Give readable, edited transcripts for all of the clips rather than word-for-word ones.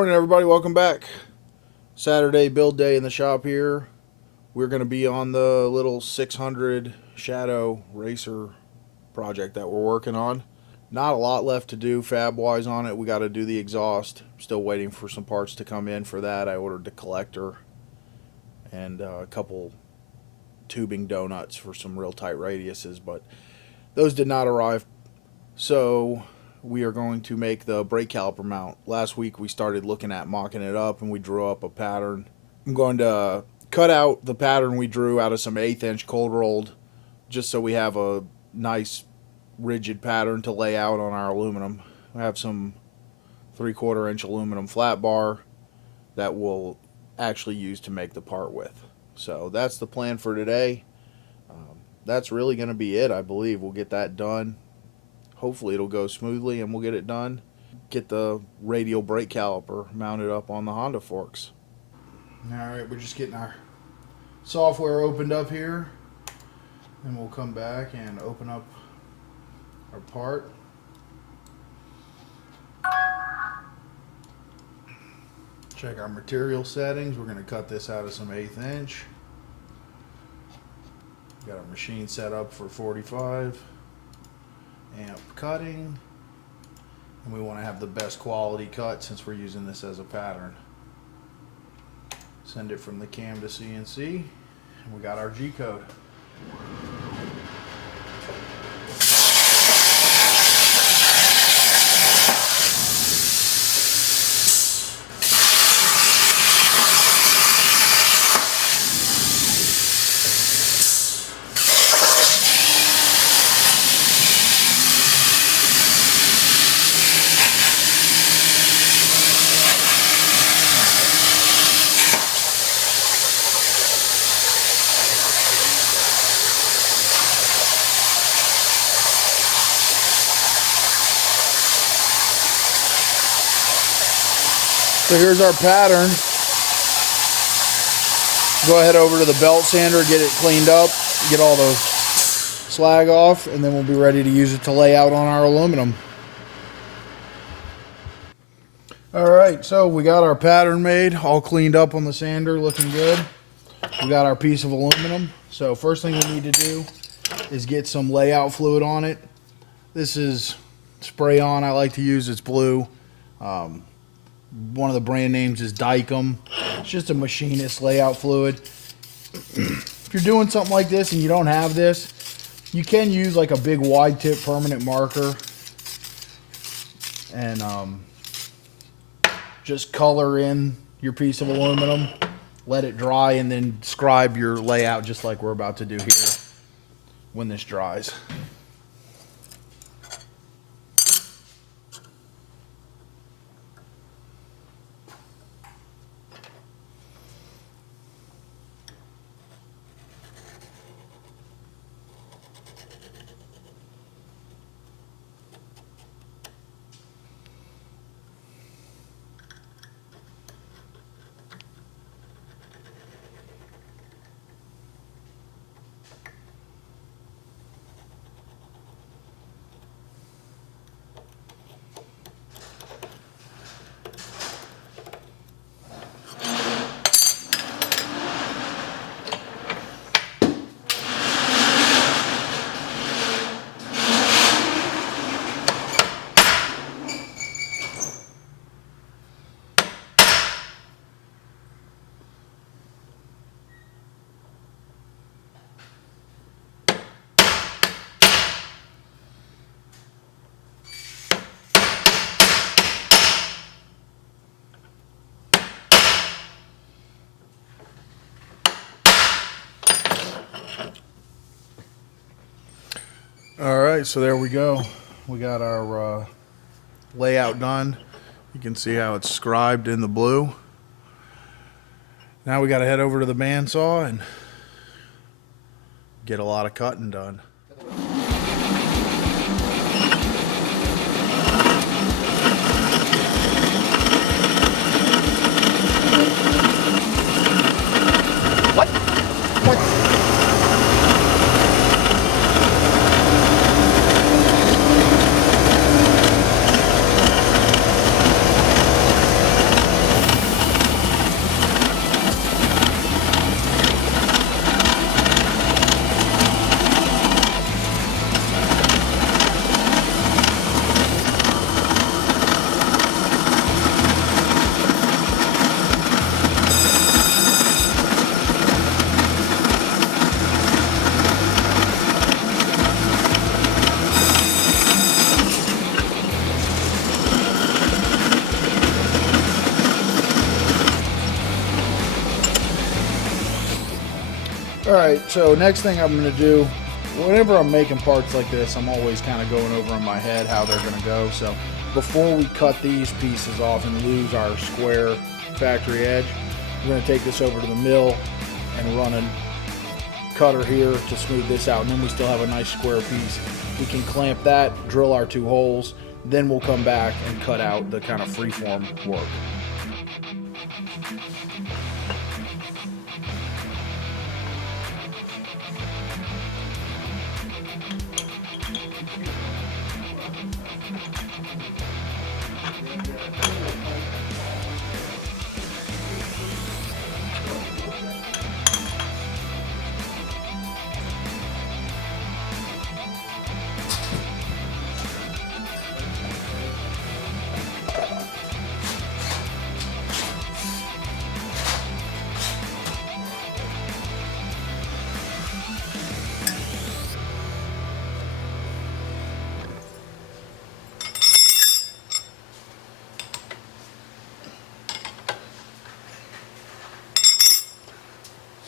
Morning, everybody. Welcome back. Saturday build day in the shop here. We're going to be on the little 600 Shadow Racer project that we're working on. Not a lot left to do fab-wise on it. We got to do the exhaust. Still waiting for some parts to come in for that. I ordered the collector and a couple tubing donuts for some real tight radiuses, but those did not arrive. So we are going to make the brake caliper mount. Last week we started looking at mocking it up and we drew up a pattern. I'm going to cut out the pattern we drew out of some 1/8 inch cold rolled just so we have a nice rigid pattern to lay out on our aluminum. I have some 3/4 inch aluminum flat bar that we'll actually use to make the part with. So that's the plan for today. That's really going to be it, I believe. We'll get that done. Hopefully it'll go smoothly and we'll get it done. Get the radial brake caliper mounted up on the Honda forks. Alright, we're just getting our software opened up here. And we'll come back and open up our part. Check our material settings. We're going to cut this out of some 1/8 inch. Got our machine set up for 45 amp cutting, and we want to have the best quality cut since we're using this as a pattern. Send it from the cam to CNC, and we got our G code. So here's our pattern. Go ahead over to the belt sander, get it cleaned up, get all the slag off, and then we'll be ready to use it to lay out on our aluminum. Alright, so we got our pattern made, all cleaned up on the sander, looking good. We got our piece of aluminum. So first thing we need to do is get some layout fluid on it. This is spray on. I like to use, it's blue. One of the brand names is Dykem. It's just a machinist layout fluid. If you're doing something like this and you don't have this, you can use like a big wide tip permanent marker and just color in your piece of aluminum, let it dry, and then scribe your layout just like we're about to do here when this dries. Alright, so there we go. We got our layout done. You can see how it's scribed in the blue. Now we got to head over to the bandsaw and get a lot of cutting done. Alright, so next thing I'm going to do, whenever I'm making parts like this, I'm always kind of going over in my head how they're going to go. So before we cut these pieces off and lose our square factory edge, we're going to take this over to the mill and run a cutter here to smooth this out. And then we still have a nice square piece. We can clamp that, drill our 2 holes, then we'll come back and cut out the kind of freeform work.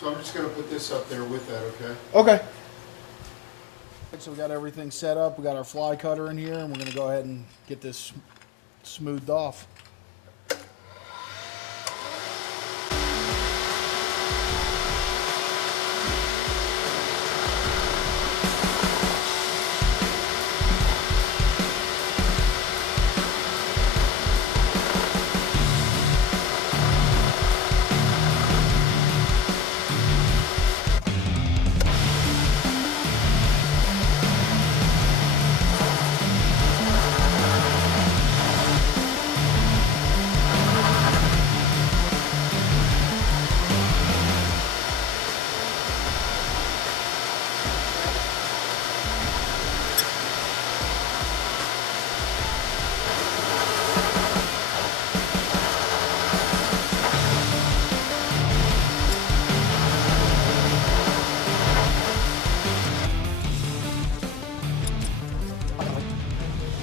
So I'm just going to put this up there with that, okay? Okay. So we got everything set up. We got our fly cutter in here, and we're going to go ahead and get this smoothed off.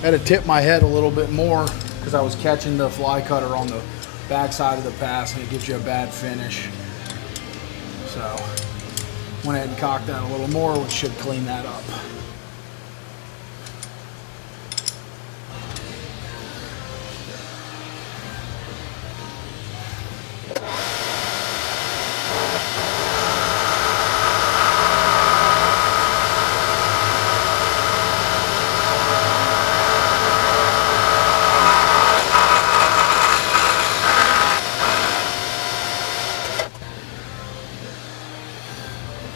I had to tip my head a little bit more because I was catching the fly cutter on the back side of the pass, and it gives you a bad finish. So went ahead and cocked that a little more, which should clean that up.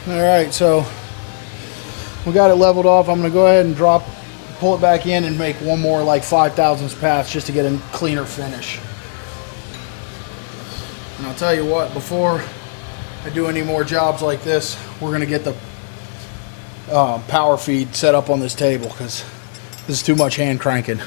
Alright, so we got it leveled off. I'm going to go ahead and pull it back in and make one more like 5,000ths pass just to get a cleaner finish. And I'll tell you what, before I do any more jobs like this, we're going to get the power feed set up on this table because this is too much hand cranking.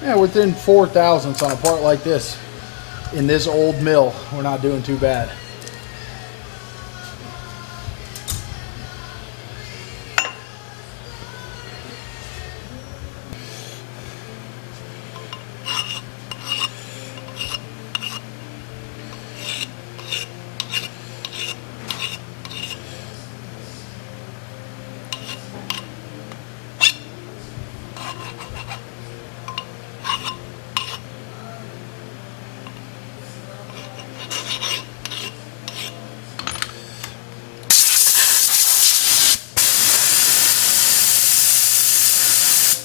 Yeah, within 4,000ths on a part like this, in this old mill, we're not doing too bad.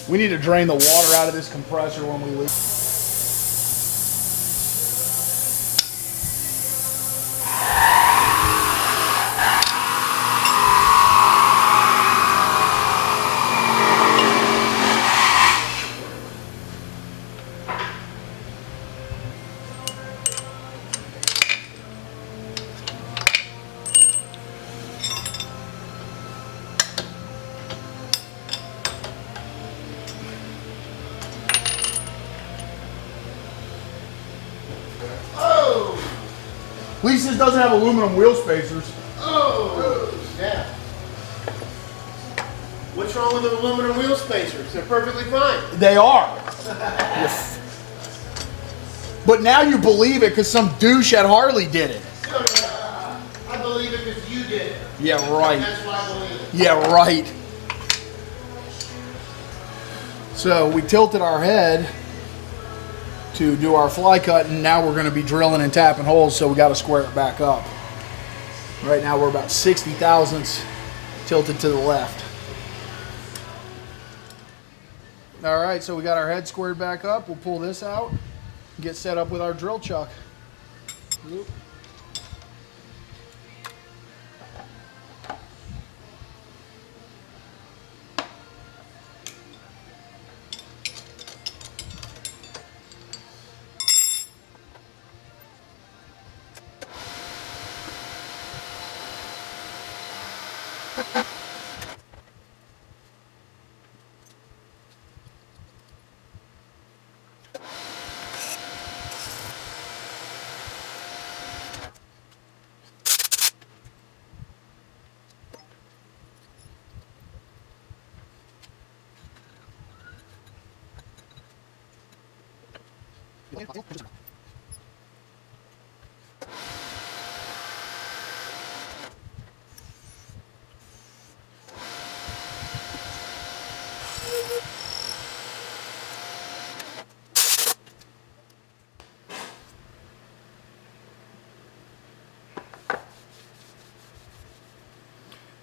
We need to drain the water out of this compressor when we leave. At least this doesn't have aluminum wheel spacers. Oh, snap. What's wrong with the aluminum wheel spacers? They're perfectly fine. They are. But now you believe it because some douche at Harley did it. I believe it because you did it. Yeah, right. That's why I believe it. Yeah, right. So we tilted our head to do our fly cut, and now we're going to be drilling and tapping holes, so we got to square it back up. Right now we're about 60 thousandths tilted to the left. All right, so we got our head squared back up. We'll pull this out and get set up with our drill chuck. Whoop.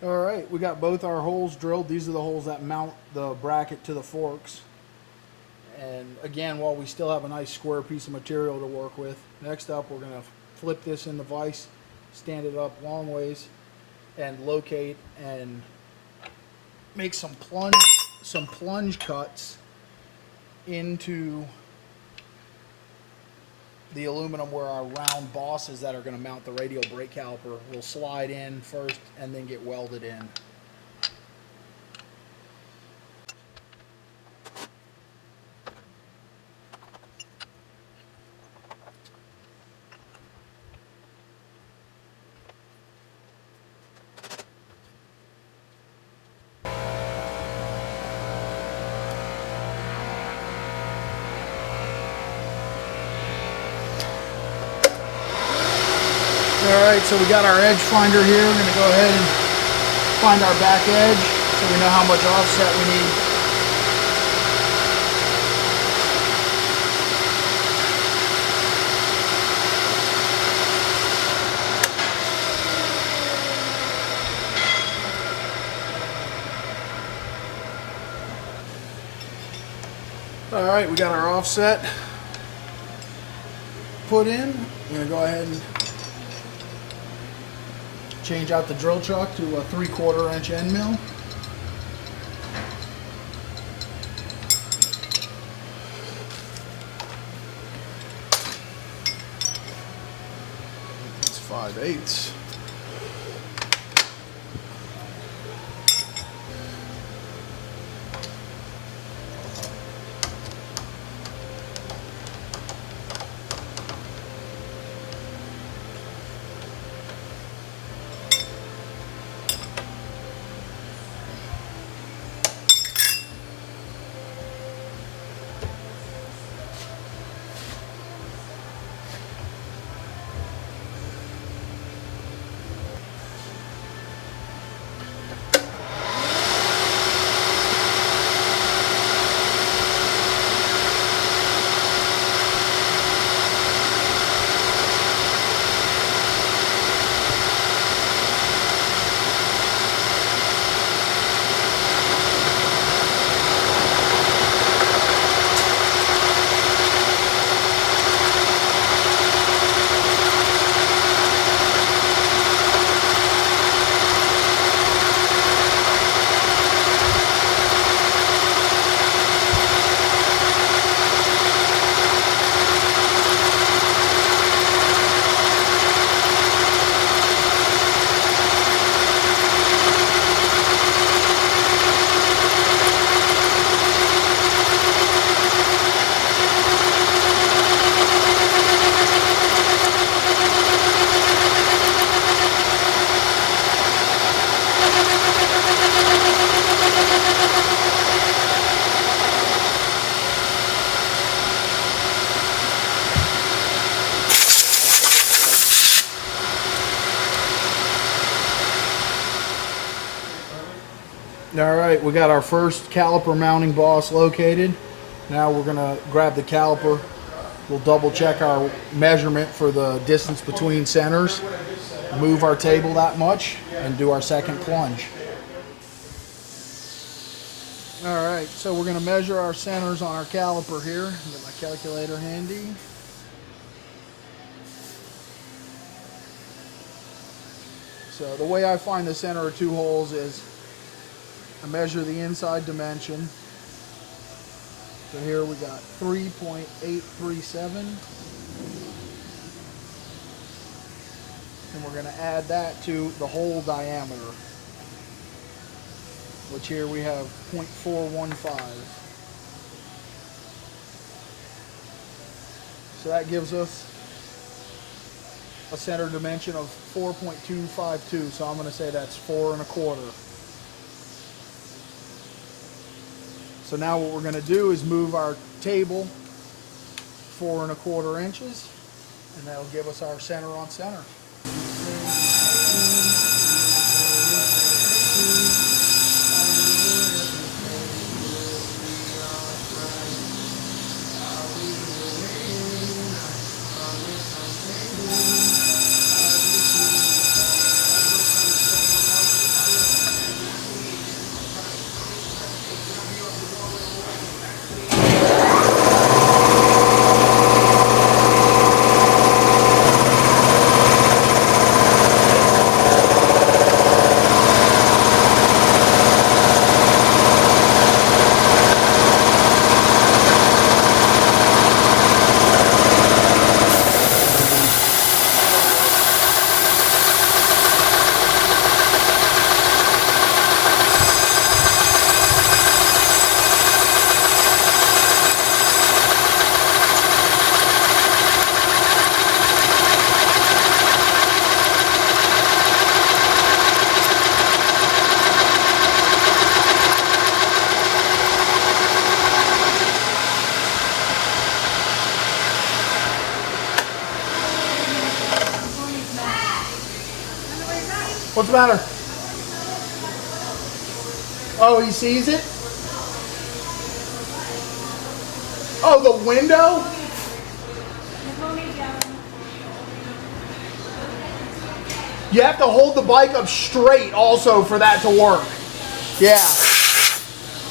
All right, we got both our holes drilled. These are the holes that mount the bracket to the forks. And again, while we still have a nice square piece of material to work with, next up we're going to flip this in the vise, stand it up long ways, and locate and make some plunge cuts into the aluminum where our round bosses that are going to mount the radial brake caliper will slide in first and then get welded in. Alright, so we got our edge finder here. We're going to go ahead and find our back edge so we know how much offset we need. Alright, we got our offset put in. I'm going to go ahead and change out the drill chuck to a 3/4 inch end mill. It's 5/8. All right, we got our first caliper mounting boss located. Now we're gonna grab the caliper. We'll double check our measurement for the distance between centers, move our table that much, and do our second plunge. All right, so we're gonna measure our centers on our caliper here. Get my calculator handy. So the way I find the center of two holes is I measure the inside dimension. So here we got 3.837. And we're going to add that to the hole diameter, which here we have 0.415. So that gives us a center dimension of 4.252. So I'm going to say that's 4 1/4. So now what we're going to do is move our table 4 1/4 inches, and that'll give us our center on center. What's the matter? Oh, he sees it? Oh, the window? You have to hold the bike up straight also for that to work. Yeah.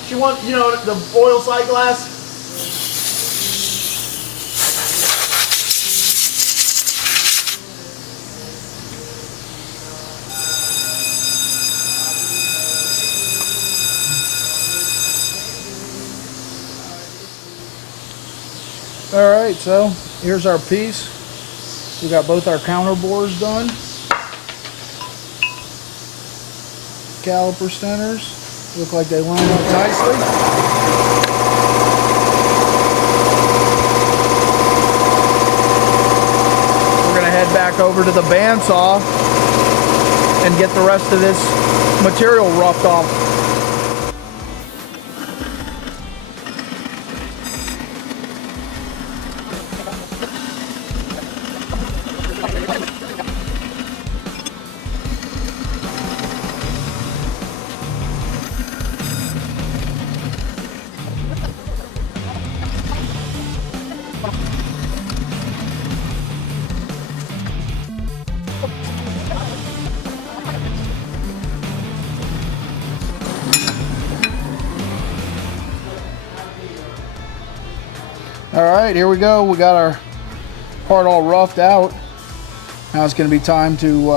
She wants, you know, the oil sight glass? All right, so here's our piece. We got both our counter bores done. Caliper centers look like they line up nicely. We're gonna head back over to the bandsaw and get the rest of this material roughed off. All right, here we go. We got our part all roughed out. Now it's going to be time to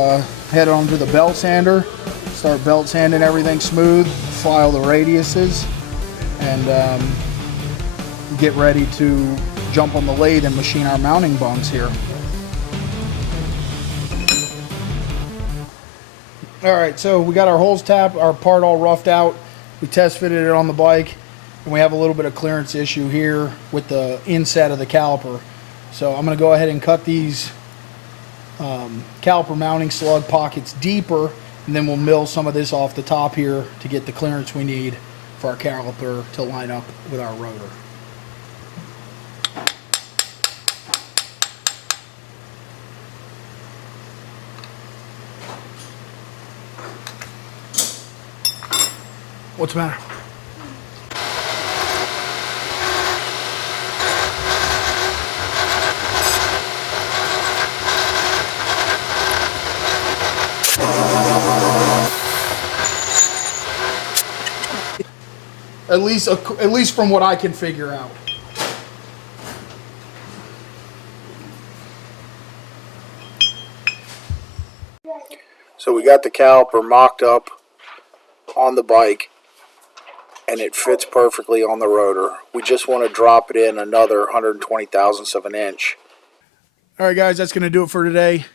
head on to the belt sander, start belt sanding everything smooth, file the radiuses, and get ready to jump on the lathe and machine our mounting bungs here. All right, so we got our holes tapped, our part all roughed out. We test fitted it on the bike, and we have a little bit of clearance issue here with the inset of the caliper. So I'm going to go ahead and cut these caliper mounting slug pockets deeper, and then we'll mill some of this off the top here to get the clearance we need for our caliper to line up with our rotor. What's the matter? At least from what I can figure out. So we got the caliper mocked up on the bike, and it fits perfectly on the rotor. We just want to drop it in another 120 thousandths of an inch. All right, guys, that's going to do it for today.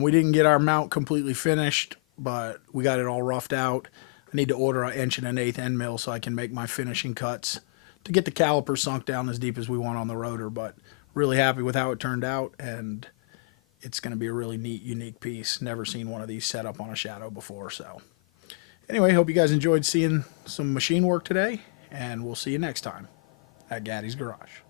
We didn't get our mount completely finished, but we got it all roughed out. I need to order an 1 1/8" end mill so I can make my finishing cuts to get the caliper sunk down as deep as we want on the rotor. But really happy with how it turned out, and it's going to be a really neat, unique piece. Never seen one of these set up on a Shadow before. So anyway, hope you guys enjoyed seeing some machine work today, and we'll see you next time at Gatti's Garage.